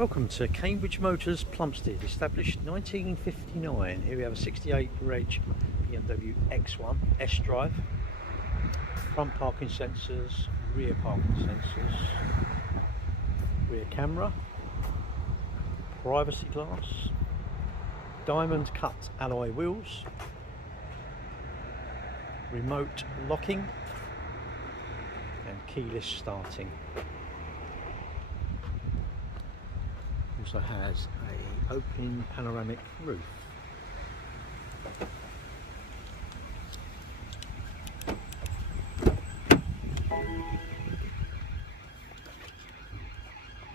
Welcome to Cambridge Motors Plumstead, established 1959. Here we have a 68 reg BMW X1 S-Drive, front parking sensors, rear parking sensors, rear camera, privacy glass, diamond cut alloy wheels, remote locking and keyless starting. Also has a open panoramic roof.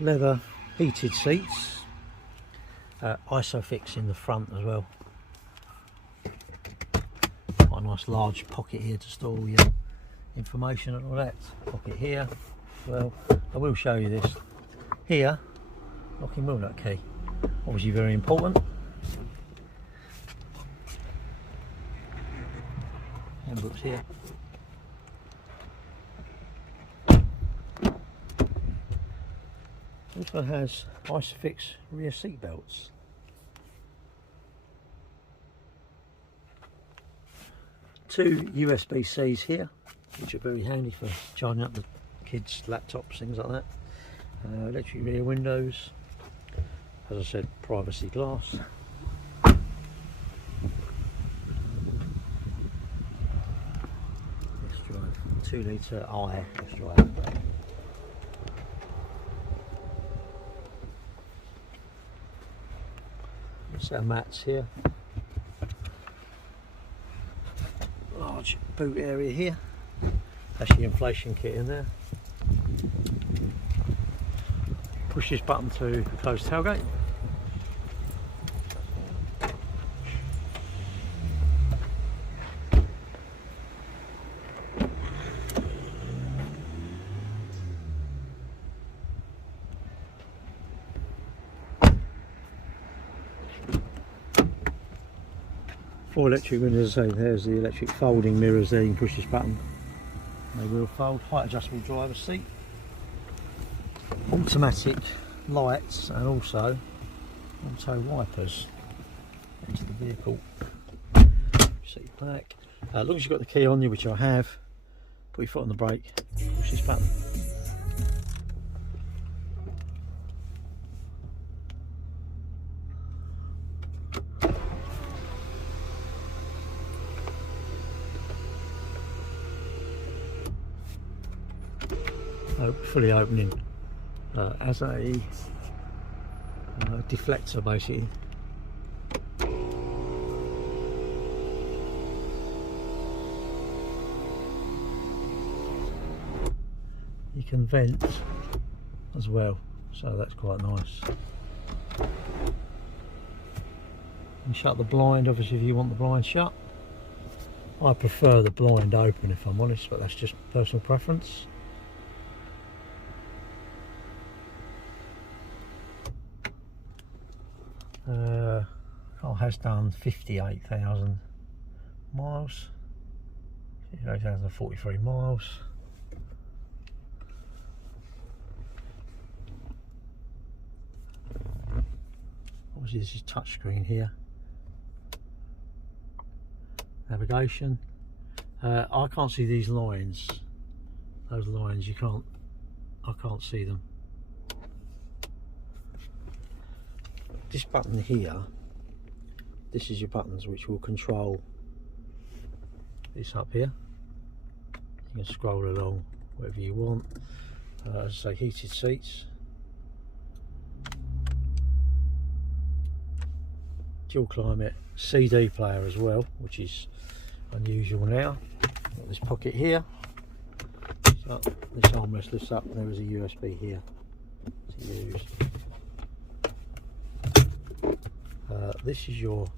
Leather heated seats, Isofix in the front as well. Quite a nice large pocket here to store all your information and all that. Pocket here. Well, I will show you this. Here, locking wheel nut key, obviously very important. Handbooks here. Also has Isofix rear seat belts. Two USB-Cs here, which are very handy for charging up the kids' laptops, things like that. Electric rear windows. As I said, privacy glass. S-Drive, 2 litre I S-Drive. Set of mats here. Large boot area here. That's the inflation kit in there. Push this button to close tailgate. Four electric windows, so there's the electric folding mirrors there. You can push this button, they will fold. Height adjustable driver's seat. Automatic lights and also auto wipers into the vehicle. Seat back. As long as you've got the key on you, which I have, put your foot on the brake, push this button. Fully opening. As a deflector basically. You can vent as well, so that's quite nice. And shut the blind, obviously, if you want the blind shut. I prefer the blind open, if I'm honest, but that's just personal preference. Car has done 58,000 miles, 58,043 miles. Obviously this is touchscreen here. Navigation. I can't see these lines. Those lines, I can't see them. This button here, this is your buttons which will control this up here. You can scroll along wherever you want. As I say, heated seats, dual climate, CD player as well, which is unusual now. Got this pocket here, so this armrest lifts up and there is a USB here to use. This is your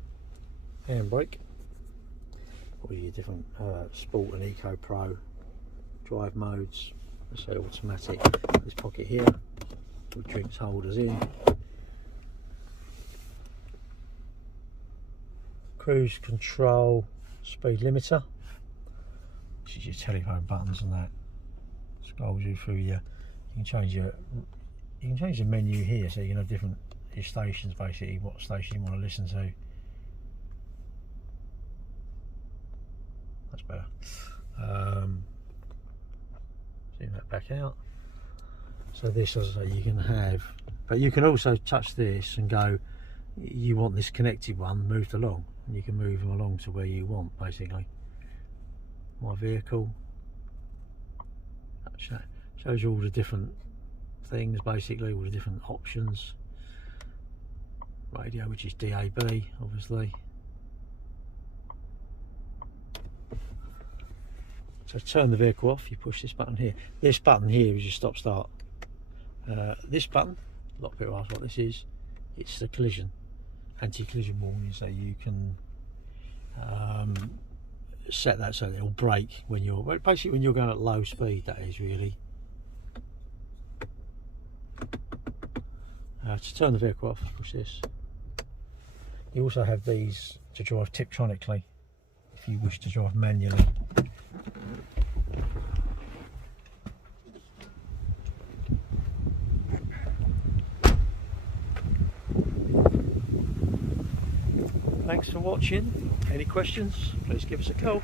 handbrake, or your different Sport and Eco Pro drive modes. Let's say automatic. This pocket here with drinks holders in. Cruise control, speed limiter. This is your telephone buttons and that. Scrolls you through your. You can change your you can change the menu here, so you can have different your stations, basically what station you want to listen to. That's better. Zoom that back out. So this, as I say, you can have, but you can also touch this and go, you want this connected one moved along, and you can move them along to where you want, basically. My vehicle, that shows you all the different things, basically all the different options. Radio, which is DAB, obviously. So to turn the vehicle off, you push this button here. This button here is your stop start. This button, a lot of people ask what this is. It's the collision, anti-collision warning, so you can set that so that it'll brake when you're, well, basically when you're going at low speed, that is really. To turn the vehicle off, push this. You also have these to drive Tiptronically if you wish to drive manually. Thanks for watching. Any questions, please give us a call.